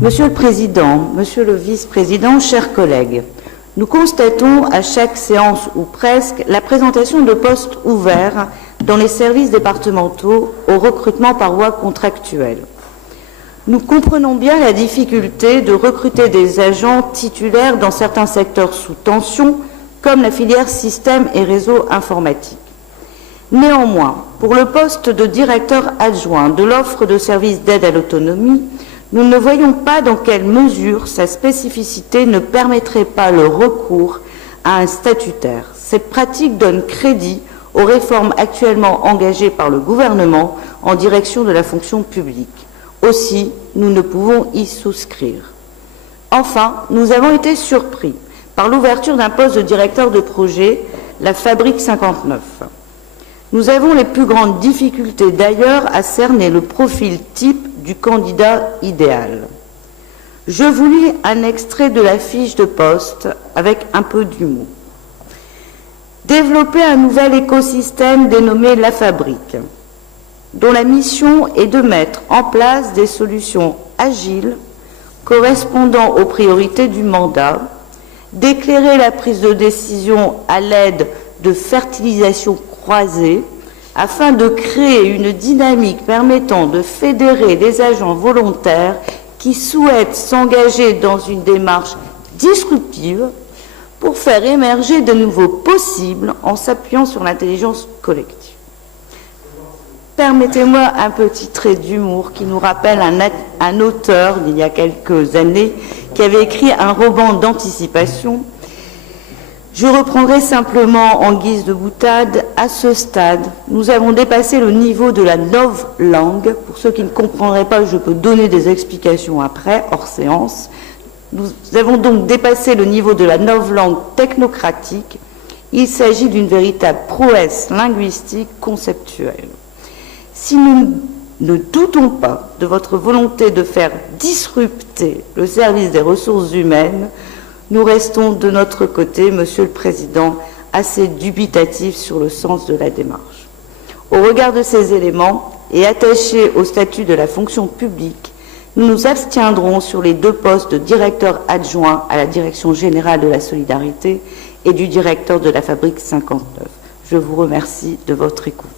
Monsieur le Président, Monsieur le Vice-président, chers collègues, nous constatons à chaque séance ou presque la présentation de postes ouverts dans les services départementaux au recrutement par voie contractuelle. Nous comprenons bien la difficulté de recruter des agents titulaires dans certains secteurs sous tension, comme la filière systèmes et réseaux informatiques. Néanmoins, pour le poste de directeur adjoint de l'offre de services d'aide à l'autonomie, nous ne voyons pas dans quelle mesure sa spécificité ne permettrait pas le recours à un statutaire. Cette pratique donne crédit aux réformes actuellement engagées par le gouvernement en direction de la fonction publique. Aussi, nous ne pouvons y souscrire. Enfin, nous avons été surpris par l'ouverture d'un poste de directeur de projet, la Fabrique 59. Nous avons les plus grandes difficultés d'ailleurs à cerner le profil type du candidat idéal. Je vous lis un extrait de la fiche de poste avec un peu d'humour. Développer un nouvel écosystème dénommé La Fabrique, dont la mission est de mettre en place des solutions agiles correspondant aux priorités du mandat, d'éclairer la prise de décision à l'aide de fertilisation croisée afin de créer une dynamique permettant de fédérer des agents volontaires qui souhaitent s'engager dans une démarche disruptive pour faire émerger de nouveaux possibles en s'appuyant sur l'intelligence collective. Permettez-moi un petit trait d'humour qui nous rappelle un auteur d'il y a quelques années qui avait écrit un roman d'anticipation. Je reprendrai simplement en guise de boutade, à ce stade, nous avons dépassé le niveau de la novlangue. Pour ceux qui ne comprendraient pas, je peux donner des explications après, hors séance. Nous avons donc dépassé le niveau de la novlangue technocratique. Il s'agit d'une véritable prouesse linguistique conceptuelle. Si nous ne doutons pas de votre volonté de faire disrupter le service des ressources humaines, nous restons de notre côté, Monsieur le Président, assez dubitatifs sur le sens de la démarche. Au regard de ces éléments et attachés au statut de la fonction publique, nous nous abstiendrons sur les deux postes de directeur adjoint à la Direction générale de la solidarité et du directeur de la Fabrique 59. Je vous remercie de votre écoute.